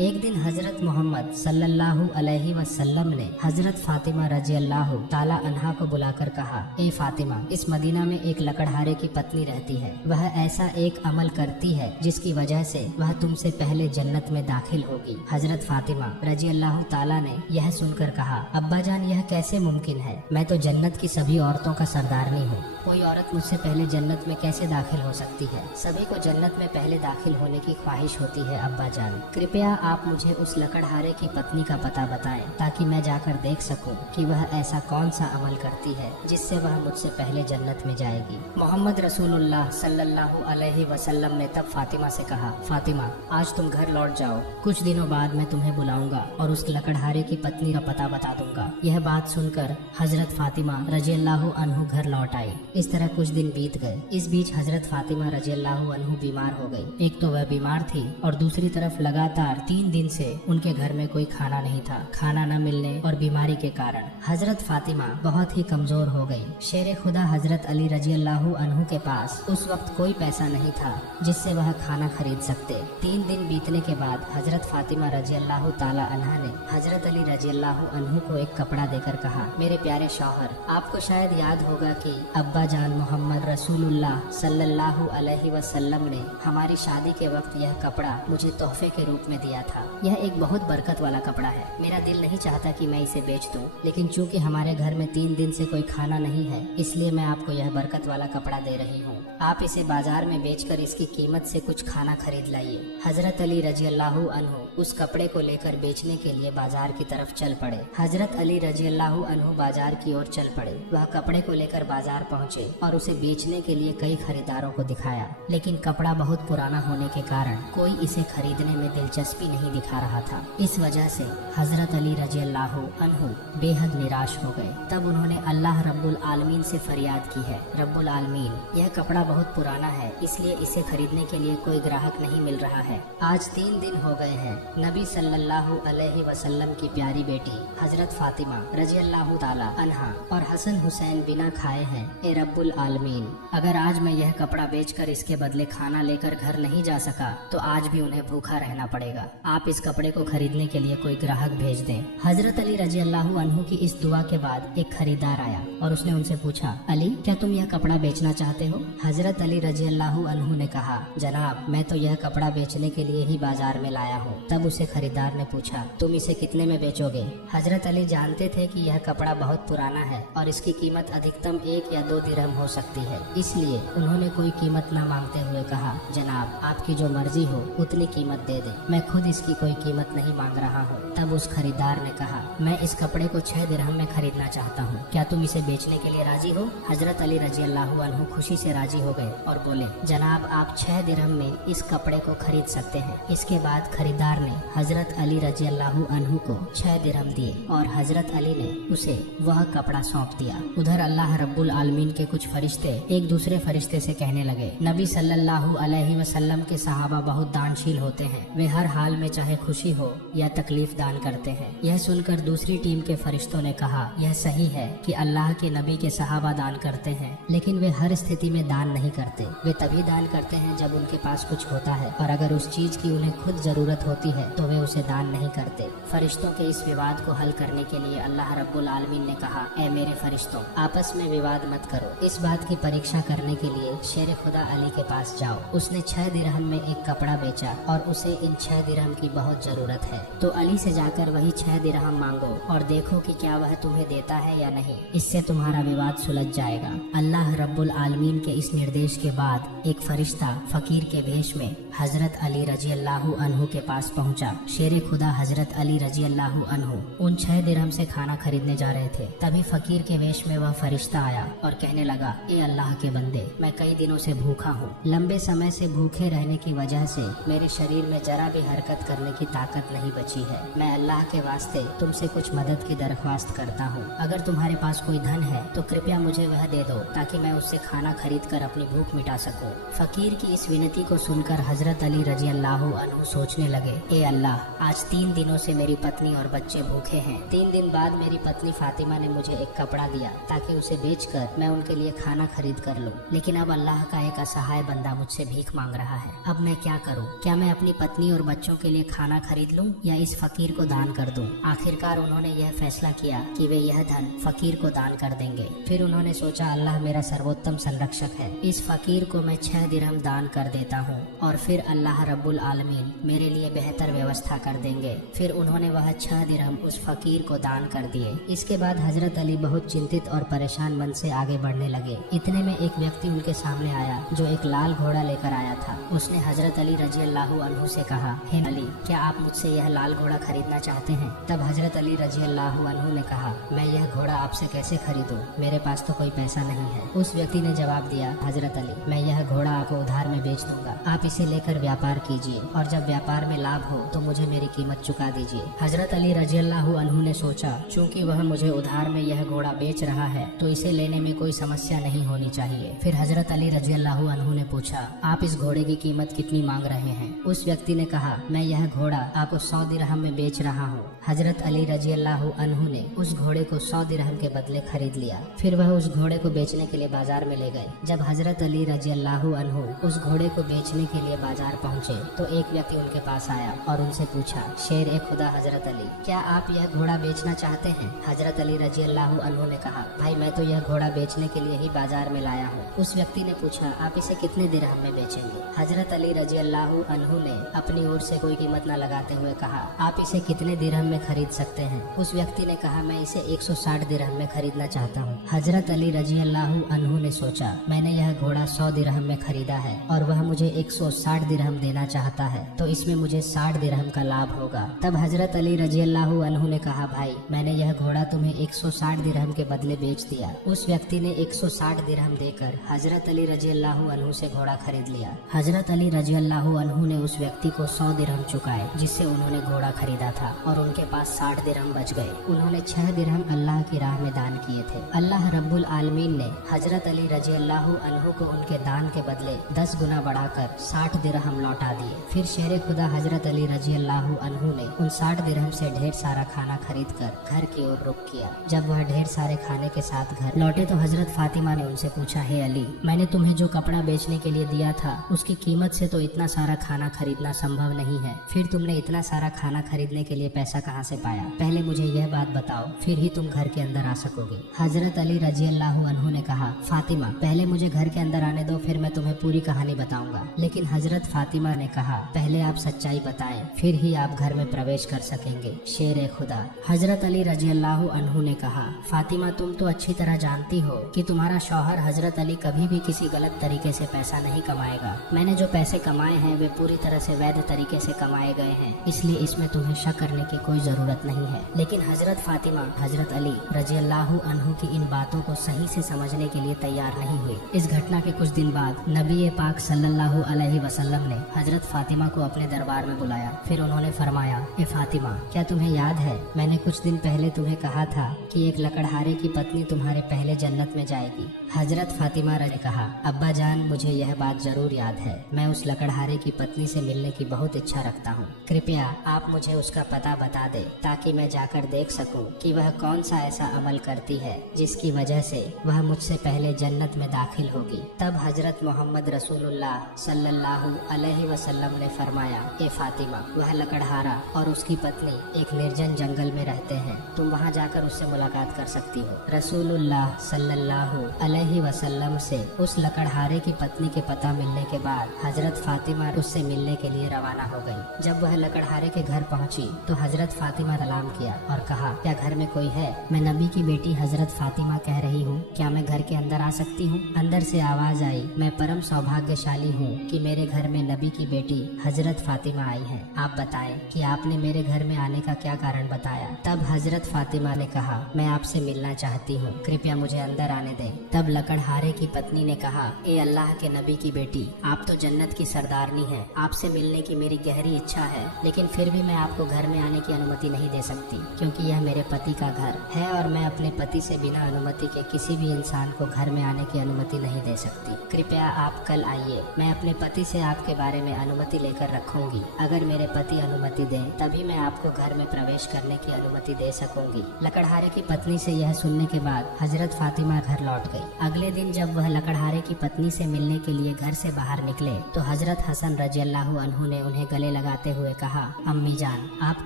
एक दिन हजरत मोहम्मद सल्लल्लाहु अलैहि वसल्लम ने हजरत फातिमा रजी अल्लाह ताला अन्हा को बुलाकर कहा, ए फातिमा, इस मदीना में एक लकड़हारे की पत्नी रहती है। वह ऐसा एक अमल करती है जिसकी वजह से वह तुमसे पहले जन्नत में दाखिल होगी। हजरत फातिमा रजी अल्लाह ताला ने यह सुनकर कहा, अब्बा जान, यह कैसे मुमकिन है? मैं तो जन्नत की सभी औरतों का सरदारनी हूँ। कोई औरत मुझसे पहले जन्नत में कैसे दाखिल हो सकती है? सभी को जन्नत में पहले दाखिल होने की ख्वाहिश होती है। अब्बा जान, कृपया आप मुझे उस लकड़हारे की पत्नी का पता बताएं ताकि मैं जाकर देख सकूं कि वह ऐसा कौन सा अमल करती है जिससे वह मुझसे पहले जन्नत में जाएगी। मोहम्मद रसूलुल्लाह सल्लल्लाहु अलैहि वसल्लम ने तब फातिमा से कहा, फातिमा, आज तुम घर लौट जाओ। कुछ दिनों बाद मैं तुम्हें बुलाऊंगा और उस लकड़हारे की पत्नी का पता बता दूंगा। यह बात सुनकर हजरत फातिमा रजी अल्लाह अन्हु घर लौट आई। इस तरह कुछ दिन बीत गए। इस बीच हजरत फातिमा रजी अल्लाह अन्हु बीमार हो गई। एक तो वह बीमार थी और दूसरी तरफ लगातार 3 दिन से उनके घर में कोई खाना नहीं था। खाना न मिलने और बीमारी के कारण हजरत फातिमा बहुत ही कमजोर हो गई। शेर खुदा हजरत अली रजी अल्लाह अन्हु के पास उस वक्त कोई पैसा नहीं था जिससे वह खाना खरीद सकते। 3 दिन बीतने के बाद हजरत फातिमा रजी अल्लाह ताला अन्हा ने हजरत अली रजी अल्लाह अन्हु को एक कपड़ा देकर कहा, मेरे प्यारे शौहर, आपको शायद याद होगा कि अब्बा जान मोहम्मद रसूलुल्लाह सल्लल्लाहु अलैहि वसल्लम ने हमारी शादी के वक्त यह कपड़ा मुझे तोहफे के रूप में दिया था। यह एक बहुत बरकत वाला कपड़ा है। मेरा दिल नहीं चाहता कि मैं इसे बेच दूं, लेकिन चूंकि हमारे घर में 3 दिन से कोई खाना नहीं है, इसलिए मैं आपको यह बरकत वाला कपड़ा दे रही हूँ। आप इसे बाजार में बेचकर इसकी कीमत से कुछ खाना खरीद लाइए। हजरत अली रजी अल्लाह अन्हु उस कपड़े को लेकर बेचने के लिए बाजार की तरफ चल पड़े। हजरत अली रजी अल्लाह अन्हु बाजार की ओर चल पड़े। वह कपड़े को लेकर बाजार पहुँचे और उसे बेचने के लिए कई खरीदारों को दिखाया, लेकिन कपड़ा बहुत पुराना होने के कारण कोई इसे खरीदने में दिलचस्पी नहीं दिखा रहा था। इस वजह से हजरत अली रजी अल्लाह अन्हु बेहद निराश हो गए। तब उन्होंने अल्लाह रब्बुल आलमीन से फरियाद की है, रब्बुल आलमीन, यह कपड़ा बहुत पुराना है, इसलिए इसे खरीदने के लिए कोई ग्राहक नहीं मिल रहा है। आज 3 दिन हो गए हैं। नबी सल्लल्लाहु अलैहि वसल्लम की प्यारी बेटी हजरत फातिमा रजी अल्लाह ताला अन्हा और हसन हुसैन बिना खाए हैं। ए रब्बुल आलमीन, अगर आज मैं यह कपड़ा बेचकर इसके बदले खाना लेकर घर नहीं जा सका तो आज भी उन्हें भूखा रहना पड़ेगा। आप इस कपड़े को खरीदने के लिए कोई ग्राहक भेज दें। हजरत अली रजी अल्लाह अन्हु की इस दुआ के बाद एक खरीदार आया और उसने उनसे पूछा, अली, क्या तुम यह कपड़ा बेचना चाहते हो? हजरत अली रजी अल्लाह अन्हु ने कहा, जनाब, मैं तो यह कपड़ा बेचने के लिए ही बाजार में लाया हूँ। तब उसे खरीदार ने पूछा, तुम इसे कितने में बेचोगे? हजरत अली जानते थे कि यह कपड़ा बहुत पुराना है और इसकी कीमत अधिकतम 1 या 2 दिरहम हो सकती है, इसलिए उन्होंने कोई कीमत न मांगते हुए कहा, जनाब, आपकी जो मर्जी हो उतनी कीमत दे दे, मैं खुद इसकी कोई कीमत नहीं मांग रहा हूँ। तब उस खरीदार ने कहा, मैं इस कपड़े को 6 दिरहम में खरीदना चाहता हूँ, क्या तुम इसे बेचने के लिए राजी हो? हजरत अली रजी अल्लाह अन्हु खुशी से राजी हो गए और बोले, जनाब, आप 6 दिरहम में इस कपड़े को खरीद सकते हैं। इसके बाद खरीदार ने हजरत अली रजी अल्लाह अन्हु को 6 दिरहम दिए और हजरत अली ने उसे वह कपड़ा सौंप दिया। उधर अल्लाह रब्बुल आलमीन के कुछ फरिश्ते एक दूसरे फरिश्ते से कहने लगे, नबी सल्लल्लाहु अलैहि वसल्लम के सहाबा बहुत दानशील होते हैं। वे हर हाल में चाहे खुशी हो या तकलीफ दान करते हैं। यह सुनकर दूसरी टीम के फरिश्तों ने कहा, यह सही है कि अल्लाह के नबी के सहाबा दान करते हैं, लेकिन वे हर स्थिति में दान नहीं करते। वे तभी दान करते हैं जब उनके पास कुछ होता है, और अगर उस चीज की उन्हें खुद जरूरत होती है तो वे उसे दान नहीं करते। फरिश्तों के इस विवाद को हल करने के लिए अल्लाह रब्बुल आलमीन ने कहा, ए मेरे फरिश्तों, आपस में विवाद मत करो। इस बात की परीक्षा करने के लिए शेर खुदा अली के पास जाओ। उसने 6 दिरहम में एक कपड़ा बेचा और उसे इन 6 दिरहम की बहुत जरूरत है, तो अली से जाकर वही 6 दिरहम मांगो और देखो कि क्या वह तुम्हें देता है या नहीं। इससे तुम्हारा विवाद सुलझ जाएगा। अल्लाह रब्बुल आलमीन के इस निर्देश के बाद एक फरिश्ता फकीर के वेश में हजरत अली रजी अल्लाह अन्हु के पास पहुंचा। शेर खुदा हजरत अली रजी अल्लाह अन्हु उन 6 दिरहम से खाना खरीदने जा रहे थे। तभी फकीर के वेश में वह फरिश्ता आया और कहने लगा, ए अल्लाह के बंदे, मैं कई दिनों से भूखा हूँ। लंबे समय से भूखे रहने की वजह से मेरे शरीर में जरा भी हरकत करने की ताकत नहीं बची है। मैं अल्लाह के वास्ते तुमसे कुछ मदद की दरख्वास्त करता हूँ। अगर तुम्हारे पास कोई धन है तो कृपया मुझे वह दे दो ताकि मैं उससे खाना खरीद कर अपनी भूख मिटा सकूँ। फकीर की इस विनती को सुनकर हजरत अली रजी अल्लाह अन्हु सोचने लगे, ए अल्लाह, आज 3 दिनों से मेरी पत्नी और बच्चे भूखे हैं। 3 दिन बाद मेरी पत्नी फातिमा ने मुझे एक कपड़ा दिया ताकि उसे बेचकर मैं उनके लिए खाना खरीद कर लूं, लेकिन अब अल्लाह का एक असहाय बंदा मुझसे भीख मांग रहा है। अब मैं क्या करूं? क्या मैं अपनी पत्नी और बच्चों के लिए खाना खरीद लूं या इस फकीर को दान कर दूं? आखिरकार उन्होंने यह फैसला किया कि वे यह धन फकीर को दान कर देंगे। फिर उन्होंने सोचा, अल्लाह मेरा सर्वोत्तम संरक्षक है, इस फकीर को मैं 6 दिरहम दान कर देता हूँ और फिर अल्लाह रब्बुल आलमीन मेरे लिए बेहतर व्यवस्था कर देंगे। फिर उन्होंने वह 6 दिरहम उस फकीर को दान कर दिए। इसके बाद हजरत अली बहुत चिंतित और परेशान मन से आगे बढ़ने लगे। इतने में एक व्यक्ति उनके सामने आया जो एक लाल घोड़ा लेकर आया था। उसने हजरत अली रजी अल्लाह अन्हु से कहा, हे अली, क्या आप मुझसे यह लाल घोड़ा खरीदना चाहते हैं? तब हजरत अली रजी अल्लाह अन्हु ने कहा, मैं यह घोड़ा आपसे कैसे खरीदूं? मेरे पास तो कोई पैसा नहीं है। उस व्यक्ति ने जवाब दिया, हजरत अली, मैं यह घोड़ा आपको उधार में बेच दूंगा, आप इसे लेकर व्यापार कीजिए और जब व्यापार में लाभ हो तो मुझे मेरी कीमत चुका दीजिए। हजरत अली रजी अल्लाह अन्हु ने सोचा, चूँकि वह मुझे उधार में यह घोड़ा बेच रहा है तो इसे लेने में कोई समस्या नहीं होनी चाहिए। फिर हजरत अली रजी अल्लाह अन्हु ने पूछा, आप इस घोड़े की कीमत कितनी मांग रहे हैं? उस व्यक्ति ने कहा, मैं यह घोड़ा आपको 100 दिरहम में बेच रहा हूँ। हजरत अली रजी अल्लाह अन्हु ने उस घोड़े को 100 दिरहम के बदले खरीद लिया। फिर वह उस घोड़े को बेचने के लिए बाजार में ले गए। जब हजरत अली रजी अल्लाह अन्हु उस घोड़े को बेचने के लिए बाजार पहुँचे तो एक व्यक्ति उनके पास आया और उनसे पूछा, शेर ए खुदा हजरत अली, क्या आप यह घोड़ा बेचना चाहते हैं? हजरत अली रजी अल्लाह अन्हु ने कहा, भाई मैं तो यह घोड़ा बेचने के लिए ही बाजार में लाया हूँ। उस व्यक्ति ने पूछा, आप इसे कितने दिरहम में बेचेंगे? हजरत अली रजी अल्लाह अन्हु ने अपनी ओर से कोई कीमत न लगाते हुए कहा, आप इसे कितने दिरहम में खरीद सकते हैं? उस व्यक्ति ने कहा, मैं इसे 160 दिरहम में खरीदना चाहता हूँ। हजरत अली रजी अल्लाह अन्हु ने सोचा, मैंने यह घोड़ा 100 दिरहम में खरीदा है और वह मुझे 160 दिरहम देना चाहता है तो इसमें मुझे 60 दिरहम का लाभ होगा। तब हजरत अली रजी अल्लाह अन्हु ने कहा, भाई मैंने यह घोड़ा तुम्हें 160 दिरहम के बदले बेच दिया। उस व्यक्ति ने 160 दिरहम देकर हजरत अली रजी अल्लाह अन्हु से घोड़ा खरीद लिया। हजरत अली रजी अल्लाह अन्हु ने उस व्यक्ति को 100 दिरहम चुकाए जिससे उन्होंने घोड़ा खरीदा था और उनके पास 60 दिरहम बच गए। उन्होंने 6 दिरहम अल्लाह की राह में दान किए थे। अल्लाह रब्बुल आलमीन ने हजरत अली रजी अल्लाह अन्हु को उनके दान के बदले 10 गुना बढ़ाकर 60 दिरहम लौटा दिए। फिर शेर खुदा हजरत अली रजी अल्लाह अन्हु ने उन 60 दिरहम से ढेर सारा खाना खरीद कर घर की ओर रुख किया। जब वह ढेर सारे खाने के साथ घर लौटे तो हजरत फातिमा ने उनसे पूछा, हे अली, मैंने तुम्हें जो कपड़ा बेचने के लिए दिया था उसकी कीमत से तो इतना सारा खाना खरीदना संभव नहीं है, फिर तुमने इतना सारा खाना खरीदने के लिए पैसा कहाँ से पाया? पहले मुझे यह बात बताओ, फिर ही तुम घर के अंदर आ सकोगे। हजरत अली रजी अल्लाह अन्हु ने कहा, फातिमा पहले मुझे घर के अंदर आने दो, फिर मैं तुम्हें पूरी कहानी बताऊंगा। लेकिन हजरत फातिमा ने कहा, पहले आप सच्चाई बताएं, फिर ही आप घर में प्रवेश कर सकेंगे। शेर ए खुदा। हजरत अली रजी अल्लाह अन्हु ने कहा, फातिमा तुम तो अच्छी तरह जानती हो कि तुम्हारा शौहर हजरत अली कभी भी किसी गलत तरीके से पैसा नहीं कमाएगा। मैंने जो पैसे कमाए हैं वे पूरी तरह से वैध तरीके से कमाए गए हैं, इसलिए इसमें तुम्हें शक करने की कोई जरूरत नहीं है। लेकिन हजरत फातिमा हजरत अली रजी अल्लाह अन्हु की इन बातों को सही से समझने के लिए तैयार नहीं हुई। इस घटना के कुछ दिन बाद नबी पाक सल्लल्लाहु अलैहि वसल्लम ने हजरत फातिमा को अपने दरबार में बुलाया। फिर उन्होंने फरमाया, ए फातिमा, क्या तुम्हें याद है मैंने कुछ दिन पहले तुम्हें कहा था कि एक लकड़हारे की पत्नी तुम्हारे पहले जन्नत में जाएगी? हजरत फातिमा ने कहा, अब्बा जान, मुझे यह बात जरूर याद है। मैं उस लकड़हारे की पत्नी से मिलने की बहुत इच्छा रखता हूँ। कृपया आप मुझे उसका पता बता दे ताकि मैं जाकर देख सकूं कि वह कौन सा ऐसा अमल करती है जिसकी वजह से वह मुझसे पहले जन्नत में दाखिल होगी। तब हजरत मोहम्मद रसूलुल्लाह सल्लल्लाहु अलैहि वसल्लम ने फरमाया, ए फातिमा, वह लकड़हारा और उसकी पत्नी एक निर्जन जंगल में रहते हैं, तुम वहाँ जाकर उससे मुलाकात कर सकती हो। रसूलुल्लाह सल्लल्लाहु अलैहि वसल्लम से उस लकड़हारे की पत्नी के पता मिलने के बाद हजरत फातिमा उससे मिलने के लिए रवाना हो गई। जब वह लकड़हारे के घर पहुंची तो हजरत फातिमा सलाम किया और कहा, क्या घर में कोई है? मैं नबी की बेटी हजरत फातिमा कह रही हूँ, क्या मैं घर के अंदर आ सकती हूँ? अंदर से आवाज आई, मैं परम सौभाग्यशाली हूँ कि मेरे घर में नबी की बेटी हजरत फातिमा आई है। आप बताएं कि आपने मेरे घर में आने का क्या कारण बताया? तब हजरत फातिमा ने कहा, मैं आपसे मिलना चाहती हूँ, कृपया मुझे अंदर आने दें। तब लकड़हारे की पत्नी ने कहा, ए अल्लाह के नबी की बेटी, आप तो जन्नत की सरदारनी हैं, आपसे मिलने की मेरी गहरी इच्छा है, लेकिन फिर भी मैं आपको घर में आने की अनुमति नहीं दे सकती क्योंकि यह मेरे पति का घर है और मैं अपने पति से बिना अनुमति के किसी भी इंसान को घर में आने की अनुमति नहीं दे सकती। कृपया आप कल आइए, मैं अपने पति से आपके बारे में अनुमति लेकर रखूंगी। अगर मेरे पति अनुमति दें तभी मैं आपको घर में प्रवेश करने की अनुमति दे सकूंगी। लकड़हारे की पत्नी से यह सुनने के बाद हजरत फातिमा घर लौट गई। अगले दिन जब वह लकड़हारे की पत्नी से मिलने के लिए घर से बाहर निकले तो हजरत हसन रज़ियल्लाहु अन्हु ने उन्हें गले लगाते हुए कहा, अम्मी जान आप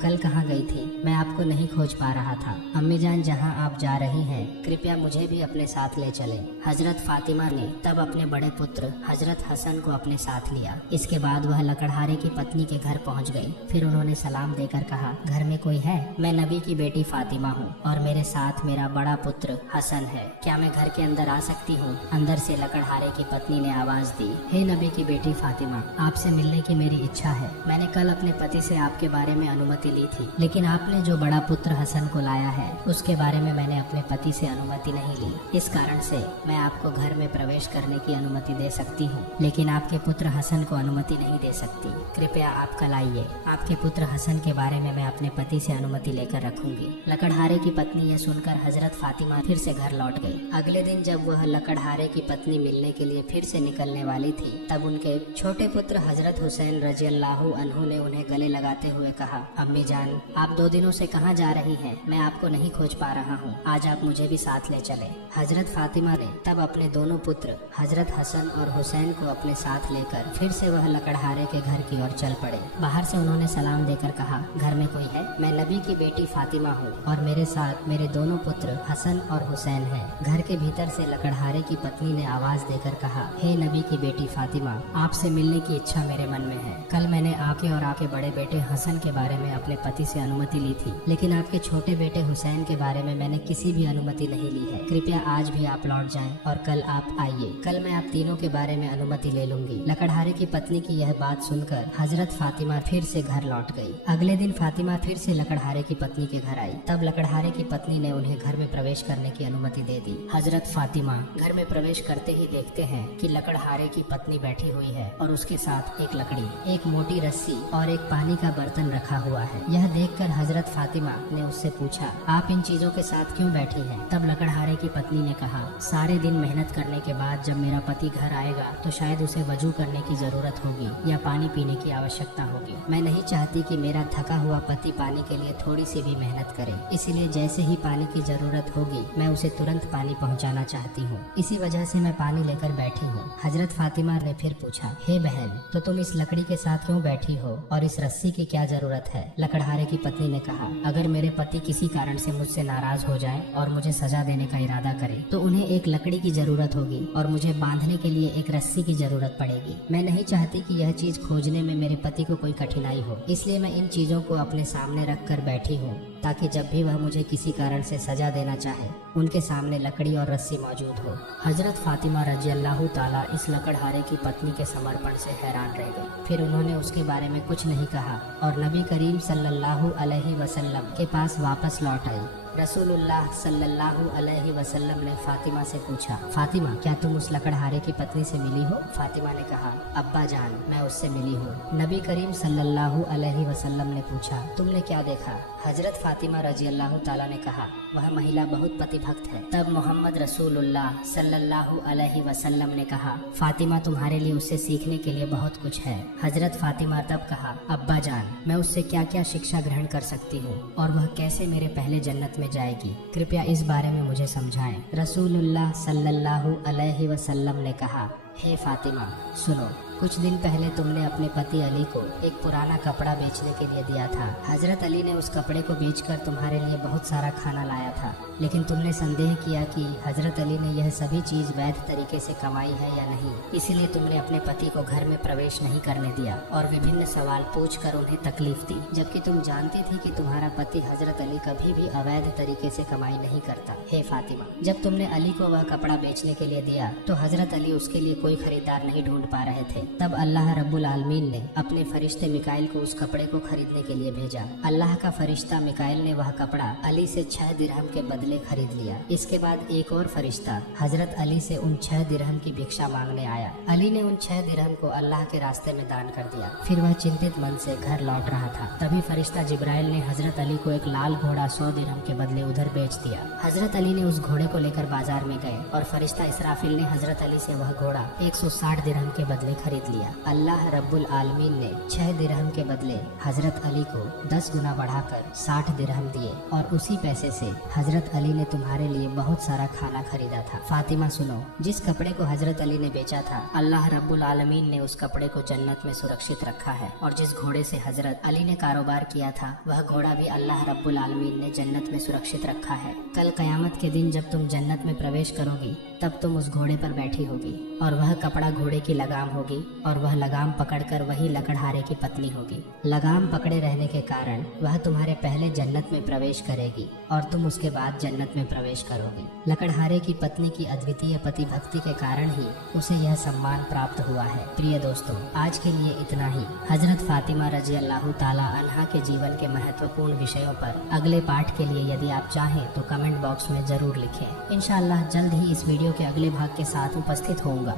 कल कहाँ गई थी? मैं आपको नहीं खोज पा रहा था। अम्मी जान जहाँ आप जा रही हैं कृपया मुझे भी अपने साथ ले चले। हजरत फातिमा ने तब अपने बड़े पुत्र हजरत हसन को अपने साथ लिया। इसके बाद वह लकड़हारे की पत्नी के घर पहुँच गई। फिर उन्होंने सलाम देकर कहा, घर में कोई है? मैं नबी की बेटी फातिमा हूँ और मेरे साथ मेरा बड़ा पुत्र हसन है। क्या मैं घर के अंदर आ सकती हूँ? अंदर से लकड़हारे की पत्नी ने आवाज दी, हे नबी की बेटी फातिमा, आपसे मिलने की मेरी इच्छा है। मैंने कल अपने पति से आपके बारे में अनुमति ली थी, लेकिन आपने जो बड़ा पुत्र हसन को लाया है उसके बारे में मैंने अपने पति से अनुमति नहीं ली। इस कारण से मैं आपको घर में प्रवेश करने की अनुमति दे सकती हूँ, लेकिन आपके पुत्र हसन को अनुमति नहीं दे सकती। कृपया आप कल आइए। आपके पुत्र हसन के बारे में मैं अपने पति से अनुमति लेकर रखूंगी। लकड़हारे की पत्नी ये सुनकर हजरत फातिमा फिर से घर लौट गई। अगले दिन जब वह लकड़हारे की पत्नी मिलने के लिए फिर से निकलने वाली थी तब उनके छोटे पुत्र हजरत हुसैन रज़ियल्लाहु अन्हु ने उन्हें गले लगाते हुए कहा, अम्मी जान आप 2 दिनों से कहाँ जा रही हैं? मैं आपको नहीं खोज पा रहा हूँ। आज आप मुझे भी साथ ले चले। हजरत फातिमा ने तब अपने दोनों पुत्र हजरत हसन और हुसैन को अपने साथ लेकर फिर से वह लकड़हारे के घर की ओर चल पड़े। बाहर से उन्होंने सलाम देकर कहा, घर में कोई है? मैं नबी की बेटी फातिमा हूँ और मेरे साथ मेरे दोनों पुत्र हसन और हुसैन हैं। घर के भीतर से लकड़हारे की पत्नी ने आवाज देकर कहा, हे नबी की बेटी फातिमा, आपसे मिलने की इच्छा मेरे मन में है। कल मैंने आपके और आपके बड़े बेटे हसन के बारे में अपने पति से अनुमति ली थी, लेकिन आपके छोटे बेटे हुसैन के बारे में मैंने किसी भी अनुमति नहीं ली है। कृपया आज भी आप लौट जाएं और कल आप आइए। कल मैं आप तीनों के बारे में अनुमति ले लूंगी। लकड़हारे की पत्नी की यह बात सुनकर हजरत फातिमा फिर से घर लौट गई। अगले दिन फातिमा फिर से लकड़हारे की पत्नी के घर आई। तब लकड़हारे की पत्नी ने उन्हें घर में प्रवेश करने की अनुमति दे दी। हजरत फातिमा घर में प्रवेश करते ही देखते हैं कि लकड़हारे की पत्नी बैठी हुई है और उसके साथ एक लकड़ी, एक मोटी रस्सी और एक पानी का बर्तन रखा हुआ है। यह देखकर हजरत फातिमा ने उससे पूछा, आप इन चीजों के साथ क्यों बैठी हैं? तब लकड़हारे की पत्नी ने कहा, सारे दिन मेहनत करने के बाद जब मेरा पति घर आएगा तो शायद उसे वजू करने की जरूरत होगी या पानी पीने की आवश्यकता होगी। मैं नहीं चाहती कि मेरा थका हुआ पति पानी के लिए थोड़ी सी भी मेहनत करे, इसलिए जैसे ही पानी की जरूरत होगी मैं उसे तुरंत पानी पहुंचाना चाहती हूँ। इसी वजह से मैं पानी लेकर बैठी हूँ। हजरत फातिमा ने फिर पूछा, हे बहन, तो तुम इस लकड़ी के साथ क्यों बैठी हो और इस रस्सी की क्या जरूरत है? लकड़हारे की पत्नी ने कहा, अगर मेरे पति किसी कारण से मुझसे नाराज हो जाए और मुझे सजा देने का इरादा करे तो उन्हें एक लकड़ी की जरूरत होगी और मुझे बांधने के लिए एक रस्सी की जरूरत पड़ेगी। मैं नहीं चाहती कि यह चीज खोजने में मेरे पति को कोई कठिनाई हो, इसलिए मैं इन चीजों को अपने सामने रख कर बैठी हूँ ताकि जब भी वह मुझे किसी कारण से सजा देना चाहे उनके सामने लकड़ी और रस्सी मौजूद हो। हजरत फातिमा रज़ियल्लाहु ताला इस लकड़हारे की पत्नी के समर्पण से हैरान रह गई। फिर उन्होंने उसके बारे में कुछ नहीं कहा और नबी करीम सल्लल्लाहु अलैहि वसल्लम के पास वापस लौट आई। रसूलुल्लाह सल्लल्लाहु अलैहि वसल्लम ने फातिमा से पूछा, फातिमा क्या तुम उस लकड़हारे की पत्नी से मिली हो? फातिमा ने कहा, अब्बा जान मैं उससे मिली हूँ। नबी करीम सल्लल्लाहु अलैहि वसल्लम ने पूछा, तुमने क्या देखा? हजरत फातिमा रज़ियल्लाहु ताला ने कहा, वह महिला बहुत पतिभक्त है। तब मोहम्मद रसूलुल्लाह सल्लल्लाहु अलैहि वसल्लम ने कहा, फातिमा तुम्हारे लिए उससे सीखने के लिए बहुत कुछ है। हजरत फातिमा तब कहा, अब्बा जान मैं उससे क्या क्या शिक्षा ग्रहण कर सकती हूँ और वह कैसे मेरे पहले जन्नत में जाएगी? कृपया इस बारे में मुझे समझाएं। रसूलुल्लाह सल्लल्लाहु अलैहि वसल्लम ने कहा, हे फातिमा सुनो, कुछ दिन पहले तुमने अपने पति अली को एक पुराना कपड़ा बेचने के लिए दिया था। हजरत अली ने उस कपड़े को बेचकर तुम्हारे लिए बहुत सारा खाना लाया था, लेकिन तुमने संदेह किया कि हजरत अली ने यह सभी चीज वैध तरीके से कमाई है या नहीं, इसीलिए तुमने अपने पति को घर में प्रवेश नहीं करने दिया और विभिन्न सवाल पूछकर उन्हें तकलीफ दी, जबकि तुम जानती थी कि तुम्हारा पति हजरत अली कभी भी अवैध तरीके से कमाई नहीं करता। हे फातिमा, जब तुमने अली को वह कपड़ा बेचने के लिए दिया तो हजरत अली उसके लिए कोई खरीदार नहीं ढूंढ पा रहे थे। तब अल्लाह रब्बुल आलमीन ने अपने फरिश्ते मिकाइल को उस कपड़े को खरीदने के लिए भेजा। अल्लाह का फरिश्ता मिकाइल ने वह कपड़ा अली से 6 दिरहम के बदले खरीद लिया। इसके बाद एक और फरिश्ता हजरत अली से उन 6 दिरहम की भिक्षा मांगने आया। अली ने उन 6 दिरहम को अल्लाह के रास्ते में दान कर दिया। फिर वह चिंतित मन से घर लौट रहा था। तभी फरिश्ता जिब्राइल ने हजरत अली को एक लाल घोड़ा 100 दिरहम के बदले उधर बेच दिया। हजरत अली ने उस घोड़े को लेकर बाजार में गए और फरिश्ता इसराफिल ने हजरत अली से वह घोड़ा 160 दिरहम के बदले खरीद खरीद लिया। अल्लाह रब्बुल आलमीन ने 6 दिरहम के बदले हजरत अली को 10 गुना बढ़ाकर 60 दिरहम दिए और उसी पैसे से हजरत अली ने तुम्हारे लिए बहुत सारा खाना खरीदा था। फातिमा सुनो, जिस कपड़े को हजरत अली ने बेचा था, अल्लाह रब्बुल आलमीन ने उस कपड़े को जन्नत में सुरक्षित रखा है, और जिस घोड़े से हजरत अली ने कारोबार किया था, वह घोड़ा भी अल्लाह रब्बुल आलमीन ने जन्नत में सुरक्षित रखा है। कल कयामत के दिन जब तुम जन्नत में प्रवेश करोगी, तब तुम उस घोड़े पर बैठी होगी और वह कपड़ा घोड़े की लगाम होगी, और वह लगाम पकड़कर वही लकड़हारे की पत्नी होगी। लगाम पकड़े रहने के कारण वह तुम्हारे पहले जन्नत में प्रवेश करेगी और तुम उसके बाद जन्नत में प्रवेश करोगी। लकड़हारे की पत्नी की अद्वितीय पति भक्ति के कारण ही उसे यह सम्मान प्राप्त हुआ है। प्रिय दोस्तों, आज के लिए इतना ही। हजरत फातिमा रजी अल्लाह ताला अन्हा के जीवन के महत्वपूर्ण विषयों पर अगले पाठ के लिए यदि आप चाहें तो कमेंट बॉक्स में जरूर लिखें। इंशाअल्लाह जल्द ही इस वीडियो के अगले भाग के साथ उपस्थित होऊंगा।